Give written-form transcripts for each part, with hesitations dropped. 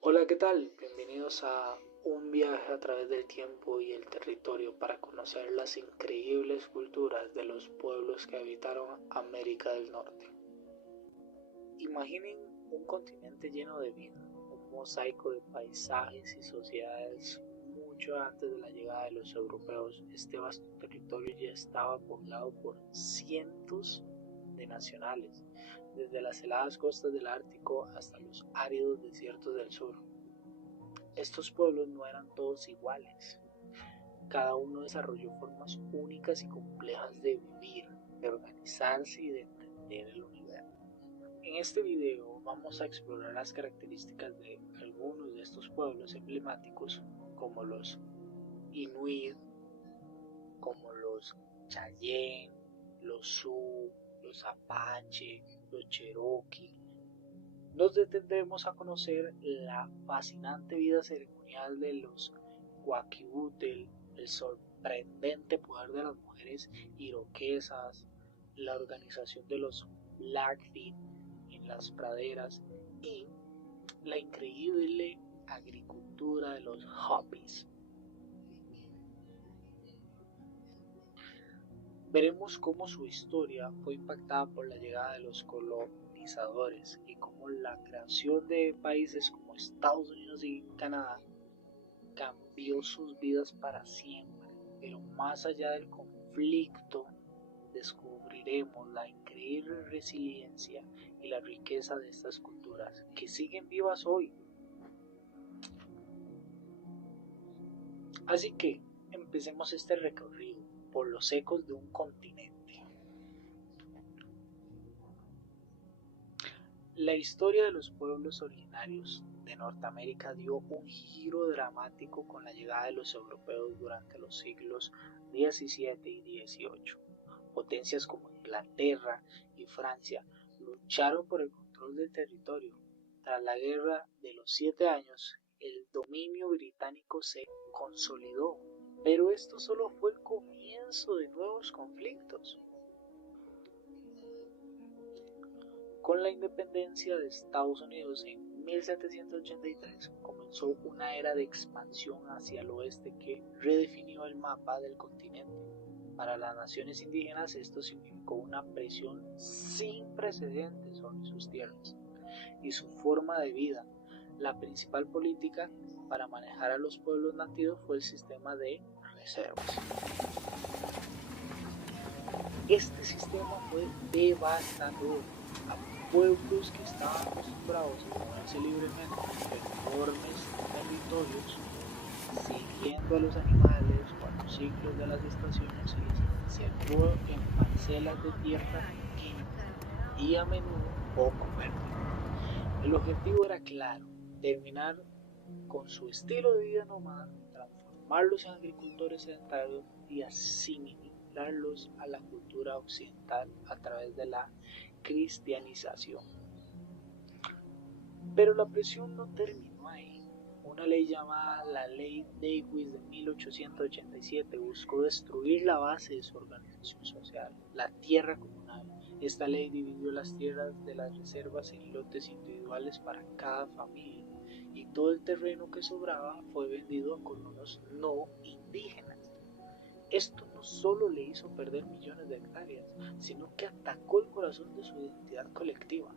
Hola, ¿qué tal? Bienvenidos a un viaje a través del tiempo y el territorio para conocer las increíbles culturas de los pueblos que habitaron América del Norte. Imaginen un continente lleno de vida, un mosaico de paisajes y sociedades. Mucho antes de la llegada de los europeos, este vasto territorio ya estaba poblado por cientos de nacionales, desde las heladas costas del Ártico hasta los áridos desiertos del sur. Estos pueblos no eran todos iguales. Cada uno desarrolló formas únicas y complejas de vivir, de organizarse y de entender el universo. En este video vamos a explorar las características de algunos de estos pueblos emblemáticos, como los Inuit, como los Cheyenne, los Sioux, los Apache, los Cherokee. Nos detendremos a conocer la fascinante vida ceremonial de los Kwakiutl, el sorprendente poder de las mujeres iroquesas, la organización de los Blackfeet en las praderas y la increíble agricultura de los Hopis. Veremos cómo su historia fue impactada por la llegada de los colonizadores y cómo la creación de países como Estados Unidos y Canadá cambió sus vidas para siempre. Pero más allá del conflicto, descubriremos la increíble resiliencia y la riqueza de estas culturas que siguen vivas hoy. Así que empecemos este recorrido por los ecos de un continente. La historia de los pueblos originarios de Norteamérica dio un giro dramático con la llegada de los europeos durante los siglos XVII y XVIII. Potencias como Inglaterra y Francia lucharon por el control del territorio. Tras la Guerra de los 7 Años, el dominio británico se consolidó, pero esto solo fue el comienzo de nuevos conflictos. Con la independencia de Estados Unidos en 1783 comenzó una era de expansión hacia el oeste que redefinió el mapa del continente. Para las naciones indígenas esto significó una presión sin precedentes sobre sus tierras y su forma de vida. La principal política para manejar a los pueblos nativos fue el sistema de reservas. Este sistema fue devastador. A pueblos que estaban acostumbrados a moverse libremente en enormes territorios, siguiendo a los animales o a los ciclos de las estaciones, se les encerró en parcelas de tierra pequeñas y a menudo poco fértiles. El objetivo era claro: terminar con su estilo de vida nómada, transformarlos en agricultores sedentarios y asimilarlos a la cultura occidental a través de la cristianización. Pero la presión no terminó ahí. Una ley llamada la Ley Davis de 1887 buscó destruir la base de su organización social, la tierra comunal. Esta ley dividió las tierras de las reservas en lotes individuales para cada familia, y todo el terreno que sobraba fue vendido a colonos no indígenas. Esto no solo le hizo perder millones de hectáreas, sino que atacó el corazón de su identidad colectiva.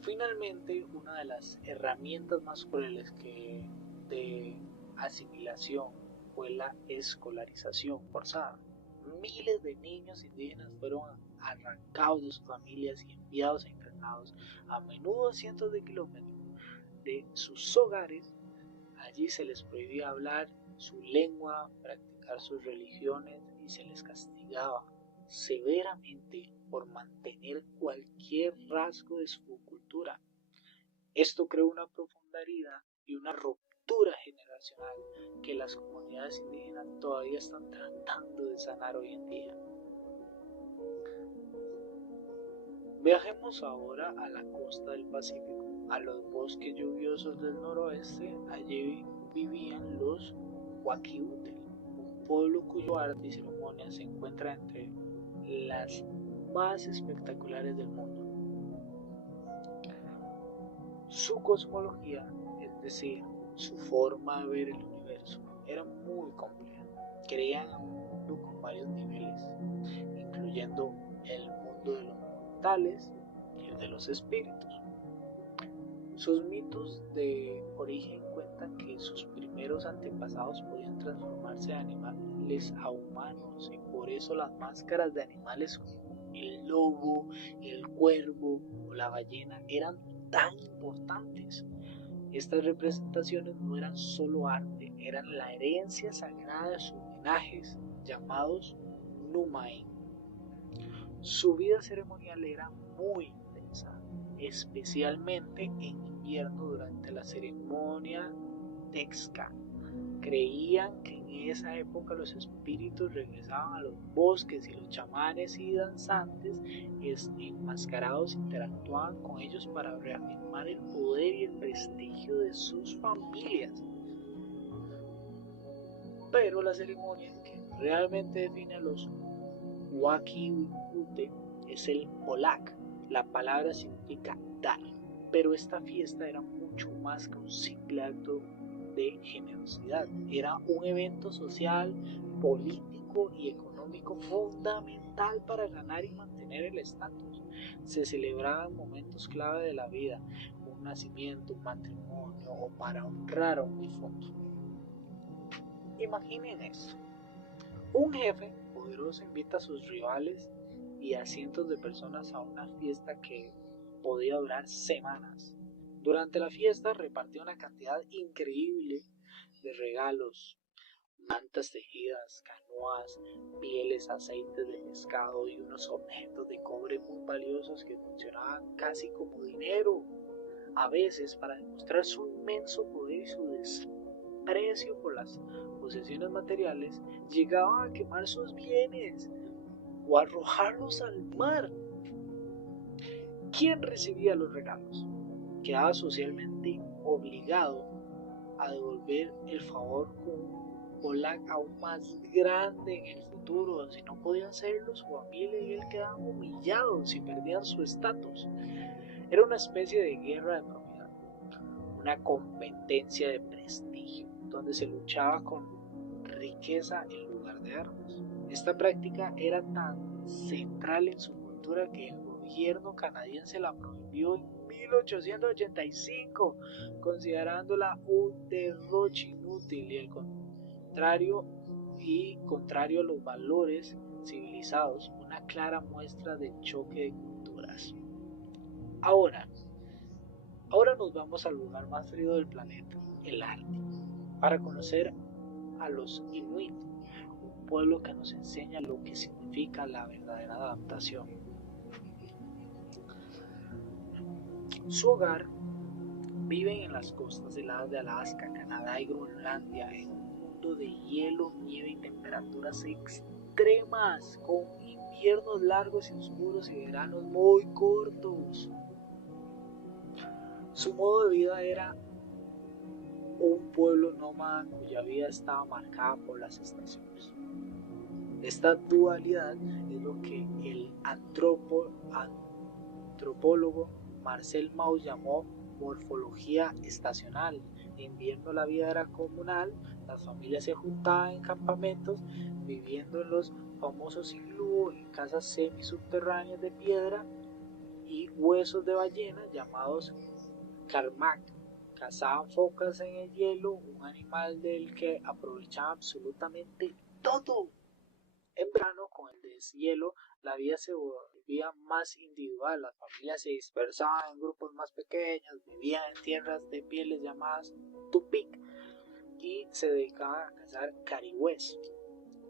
Finalmente, una de las herramientas más crueles de asimilación fue la escolarización forzada. Miles de niños indígenas fueron arrancados de sus familias y enviados a internados, a menudo a cientos de kilómetros de sus hogares. Allí se les prohibía hablar su lengua, practicar sus religiones y se les castigaba severamente por mantener cualquier rasgo de su cultura. Esto creó una profunda herida y una ruptura generacional que las comunidades indígenas todavía están tratando de sanar hoy en día. Viajemos ahora a la costa del Pacífico, a los bosques lluviosos del noroeste. Allí vivían los Kwakiutl, un pueblo cuyo arte y ceremonia se encuentra entre las más espectaculares del mundo. Su cosmología, es decir, su forma de ver el universo, era muy compleja. Creían en un mundo con varios niveles, incluyendo el mundo de los mortales y el de los espíritus. Sus mitos de origen cuentan que sus primeros antepasados podían transformarse de animales a humanos y por eso las máscaras de animales como el lobo, el cuervo o la ballena eran tan importantes. Estas representaciones no eran solo arte, eran la herencia sagrada de sus linajes, llamados Numain. Su vida ceremonial era muy intensa, especialmente en invierno durante la ceremonia Texca. Creían que en esa época los espíritus regresaban a los bosques y los chamanes y danzantes enmascarados interactuaban con ellos para reafirmar el poder y el prestigio de sus familias. Pero la ceremonia que realmente define a los Waki-Ute es el Polak. La palabra significa dar, pero esta fiesta era mucho más que un simple acto de generosidad. Era un evento social, político y económico fundamental para ganar y mantener el estatus. Se celebraban momentos clave de la vida, un nacimiento, un matrimonio o para honrar a un difunto. Imaginen esto. Un jefe poderoso invita a sus rivales y a cientos de personas a una fiesta que podía durar semanas. Durante la fiesta repartía una cantidad increíble de regalos, mantas tejidas, canoas, pieles, aceites de pescado y unos objetos de cobre muy valiosos que funcionaban casi como dinero. A veces, para demostrar su inmenso poder y su desprecio por las posesiones materiales, llegaban a quemar sus bienes o a arrojarlos al mar. ¿Quién recibía los regalos? Quedaba socialmente obligado a devolver el favor con un polak aún más grande en el futuro. Si no podían hacerlo, su familia y él quedaban humillados y perdían su estatus. Era una especie de guerra de propiedad, una competencia de prestigio, donde se luchaba con riqueza en lugar de armas. Esta práctica era tan central en su cultura que el gobierno canadiense la prohibió en 1885, considerándola un derroche inútil y contrario a los valores civilizados, una clara muestra del choque de culturas. Ahora nos vamos al lugar más frío del planeta, el Ártico, para conocer a los Inuit, un pueblo que nos enseña lo que significa la verdadera adaptación. Su hogar viven en las costas heladas de Alaska, Canadá y Groenlandia, en un mundo de hielo, nieve y temperaturas extremas, con inviernos largos y oscuros y veranos muy cortos. Su modo de vida era un pueblo nómada cuya vida estaba marcada por las estaciones. Esta dualidad es lo que el antropólogo Marcel Mauss llamó morfología estacional. En invierno la vida era comunal, las familias se juntaban en campamentos, viviendo en los famosos iglú, en casas semisubterráneas de piedra y huesos de ballena llamados karmak. Cazaban focas en el hielo, un animal del que aprovechaban absolutamente todo. En verano, con el deshielo, la vida se volvía más individual, las familias se dispersaban en grupos más pequeños, vivían en tierras de pieles llamadas tupik y se dedicaban a cazar caribúes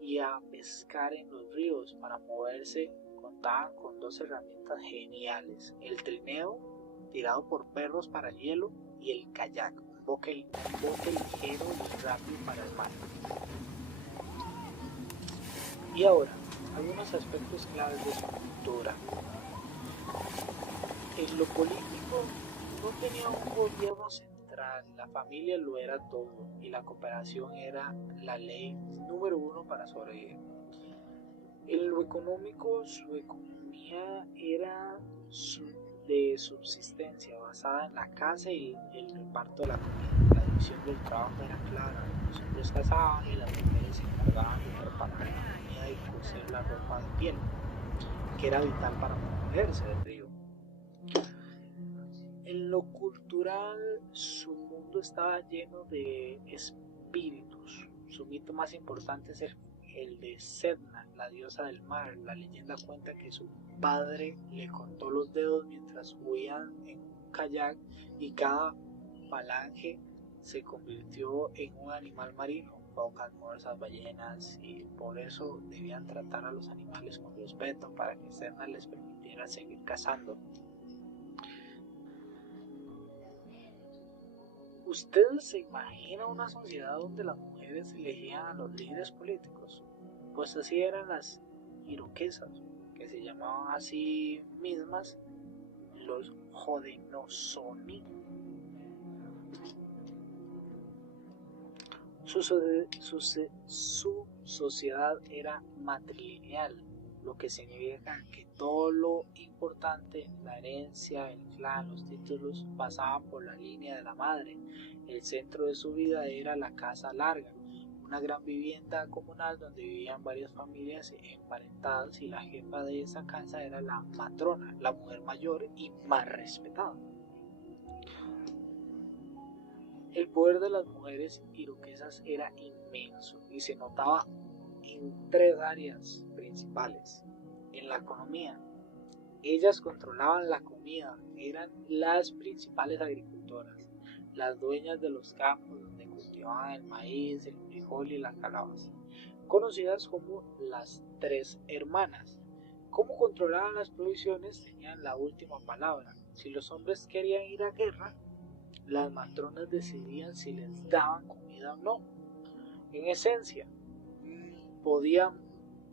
y a pescar en los ríos. Para moverse contaban con dos herramientas geniales: el trineo, tirado por perros para el hielo, y el kayak, un bote ligero y rápido para el mar. Y ahora, algunos aspectos claves de su cultura. En lo político, no tenía un gobierno central, la familia lo era todo y la cooperación era la ley número uno para sobrevivir. En lo económico, su economía era de subsistencia basada en la caza y el reparto de la comida. La división del trabajo era clara: los hombres cazaban y las mujeres se encargaban de preparar la comida y coser la ropa de piel, que era vital para protegerse del frío. En lo cultural, su mundo estaba lleno de espíritus. Su mito más importante es el de Sedna, la diosa del mar. La leyenda cuenta que su padre le contó los dedos mientras huían en un kayak y cada falange se convirtió en un animal marino: focas, morsas, ballenas, y por eso debían tratar a los animales con respeto para que Sedna les permitiera seguir cazando. ¿Ustedes se imaginan una sociedad donde las mujeres elegían a los líderes políticos? Pues así eran las iroquesas, que se llamaban a sí mismas los Haudenosaunee. Su sociedad era matrilineal, lo que significa que todo lo importante, la herencia, el clan, los títulos, pasaban por la línea de la madre. El centro de su vida era la casa larga, una gran vivienda comunal donde vivían varias familias emparentadas, y la jefa de esa casa era la matrona, la mujer mayor y más respetada. El poder de las mujeres iroquesas era inmenso y se notaba en tres áreas principales. En la economía, ellas controlaban la comida, eran las principales agricultoras, las dueñas de los campos donde cultivaban el maíz, el frijol y la calabaza, conocidas como las Tres Hermanas. Como controlaban las provisiones, tenían la última palabra. Si los hombres querían ir a guerra, las matronas decidían si les daban comida o no. En esencia, podían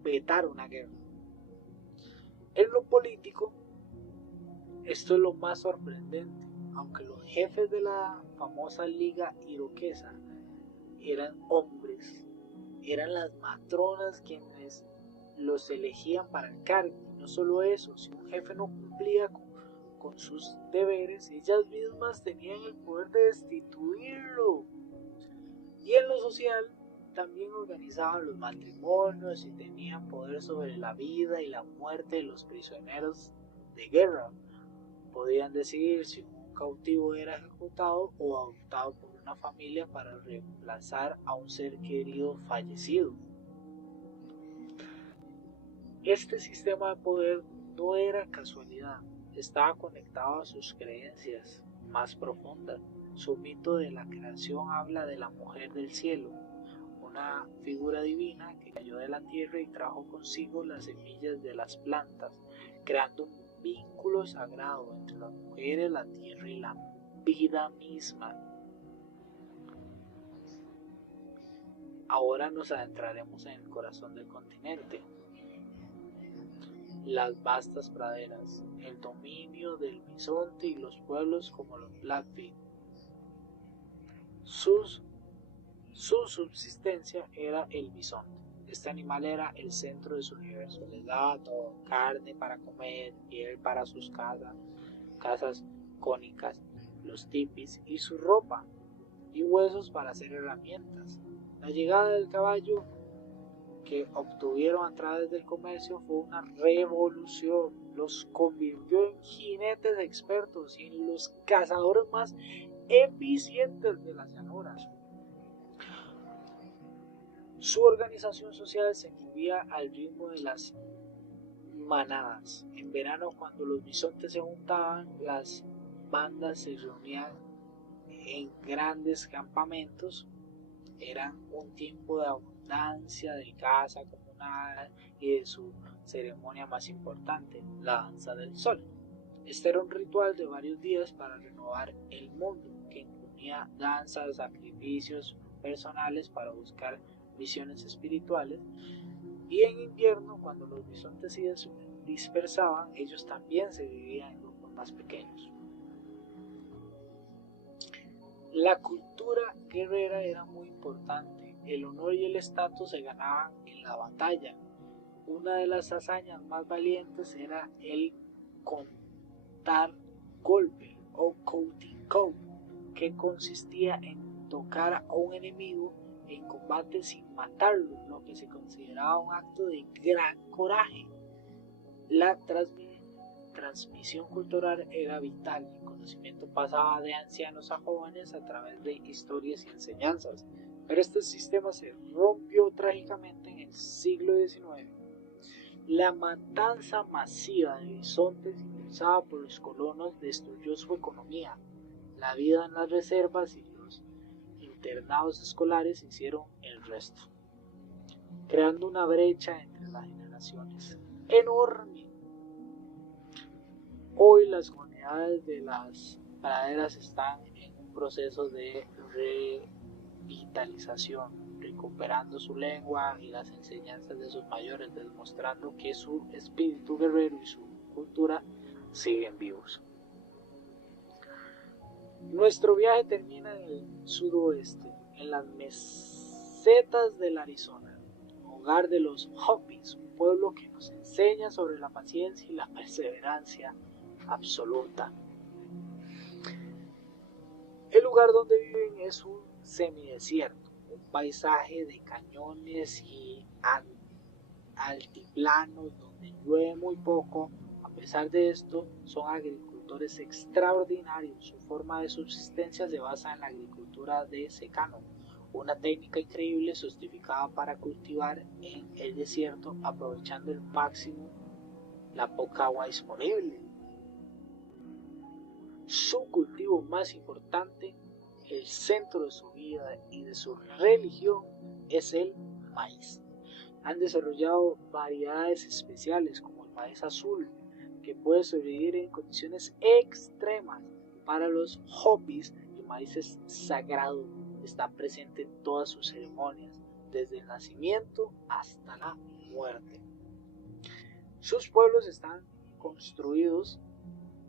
vetar una guerra. En lo político, esto es lo más sorprendente. Aunque los jefes de la famosa Liga Iroquesa eran hombres, eran las matronas quienes los elegían para el cargo. Y no solo eso, si un jefe no cumplía con sus deberes, ellas mismas tenían el poder de destituirlo. Y en lo social, también organizaban los matrimonios y tenían poder sobre la vida y la muerte de los prisioneros de guerra. Podían decidir si un cautivo era ejecutado o adoptado por una familia para reemplazar a un ser querido fallecido. Este sistema de poder no era casualidad, estaba conectado a sus creencias más profundas. Su mito de la creación habla de la mujer del cielo, una figura divina que cayó de la tierra y trajo consigo las semillas de las plantas, creando un vínculo sagrado entre las mujeres, la tierra y la vida misma. Ahora nos adentraremos en el corazón del continente. Las vastas praderas, el dominio del bisonte y los pueblos como los Blackfeet. Su subsistencia era el bisonte. Este animal era el centro de su universo. Les daba todo: carne para comer, piel para sus casas cónicas, los tipis y su ropa, y huesos para hacer herramientas. La llegada del caballo que obtuvieron a través del comercio fue una revolución. Los convirtió en jinetes expertos y en los cazadores más eficientes de las llanuras. Su organización social se movía al ritmo de las manadas. En verano, cuando los bisontes se juntaban, las bandas se reunían en grandes campamentos. Eran un tiempo de abundancia, de caza comunal y de su ceremonia más importante, la danza del sol. Este era un ritual de varios días para renovar el mundo, que incluía danzas, sacrificios personales para buscar visiones espirituales. Y en invierno, cuando los bisontes se dispersaban, ellos también se dividían en grupos más pequeños. La cultura guerrera era muy importante. El honor y el estatus se ganaban en la batalla. Una de las hazañas más valientes era el contar golpe o counting code, que consistía en tocar a un enemigo en combate sin matarlo, lo que se consideraba un acto de gran coraje. La transmisión cultural era vital. El conocimiento pasaba de ancianos a jóvenes a través de historias y enseñanzas, pero este sistema se rompió trágicamente en el siglo XIX. La matanza masiva de bisontes impulsada por los colonos destruyó su economía. La vida en las reservas y los internados escolares hicieron el resto, creando una brecha entre las generaciones enorme. Hoy las comunidades de las praderas están en un proceso de revitalización, recuperando su lengua y las enseñanzas de sus mayores, demostrando que su espíritu guerrero y su cultura siguen vivos. Nuestro viaje termina en el sudoeste, en las mesetas del Arizona, hogar de los Hopis, un pueblo que nos enseña sobre la paciencia y la perseverancia absoluta. El lugar donde viven es un semidesierto, un paisaje de cañones y altiplanos donde llueve muy poco. A pesar de esto, son agricultores extraordinarios. Su forma de subsistencia se basa en la agricultura de secano, una técnica increíble justificada para cultivar en el desierto aprovechando al máximo la poca agua disponible. Su cultivo más importante, el centro de su vida y de su religión, es el maíz. Han desarrollado variedades especiales como el maíz azul, que puede sobrevivir en condiciones extremas. Para los Hopis, el maíz es sagrado, está presente en todas sus ceremonias, desde el nacimiento hasta la muerte. Sus pueblos están construidos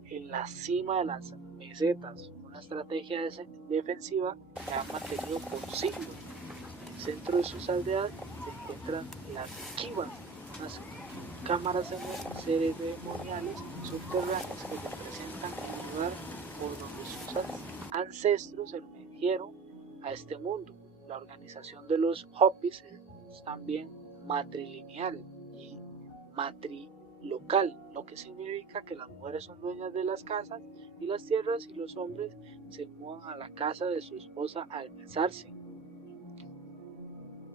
en la cima de las mesetas, una estrategia defensiva que ha mantenido por siglos. En el centro de sus aldeas se encuentran las kivas, unas cámaras ceremoniales subterráneas que representan el lugar por donde sus ancestros emergieron a este mundo. La organización de los Hopis es también matrilineal y matrilocal, lo que significa que las mujeres son dueñas de las casas y las tierras y los hombres se mudan a la casa de su esposa al casarse.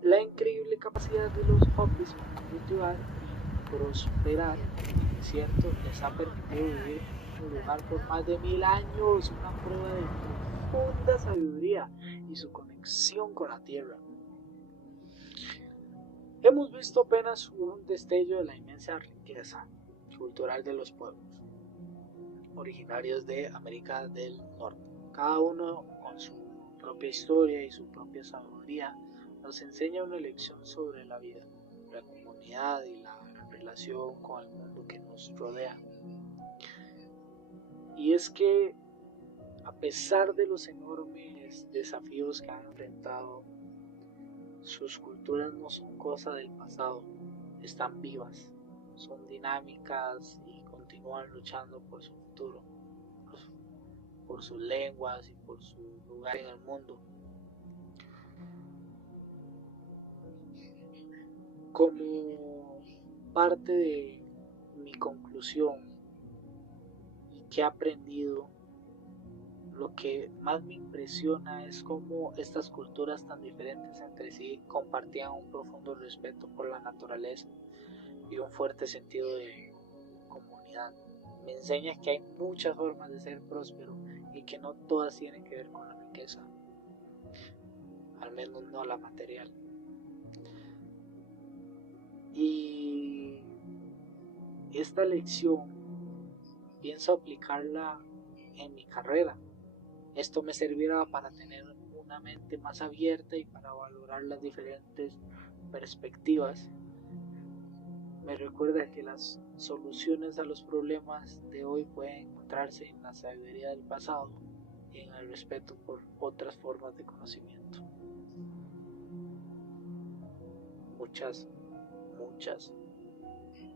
La increíble capacidad de los Hopis para cultivar y prosperar en el desierto les ha permitido vivir en un lugar por más de 1000 años, una prueba de profunda sabiduría y su conexión con la tierra. Hemos visto apenas un destello de la inmensa riqueza cultural de los pueblos originarios de América del Norte. Cada uno con su propia historia y su propia sabiduría nos enseña una lección sobre la vida, la comunidad y la relación con el mundo que nos rodea. Y es que a pesar de los enormes desafíos que han enfrentado, sus culturas no son cosa del pasado, están vivas, son dinámicas y continúan luchando por su futuro, por sus lenguas y por su lugar en el mundo. Como parte de mi conclusión y que he aprendido, lo que más me impresiona es cómo estas culturas tan diferentes entre sí compartían un profundo respeto por la naturaleza y un fuerte sentido de comunidad. Me enseña que hay muchas formas de ser próspero y que no todas tienen que ver con la riqueza, al menos no la material. Y esta lección pienso aplicarla en mi carrera. Esto me servirá para tener una mente más abierta y para valorar las diferentes perspectivas. Me recuerda que las soluciones a los problemas de hoy pueden encontrarse en la sabiduría del pasado y en el respeto por otras formas de conocimiento. Muchas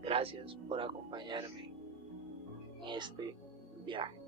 gracias por acompañarme en este viaje.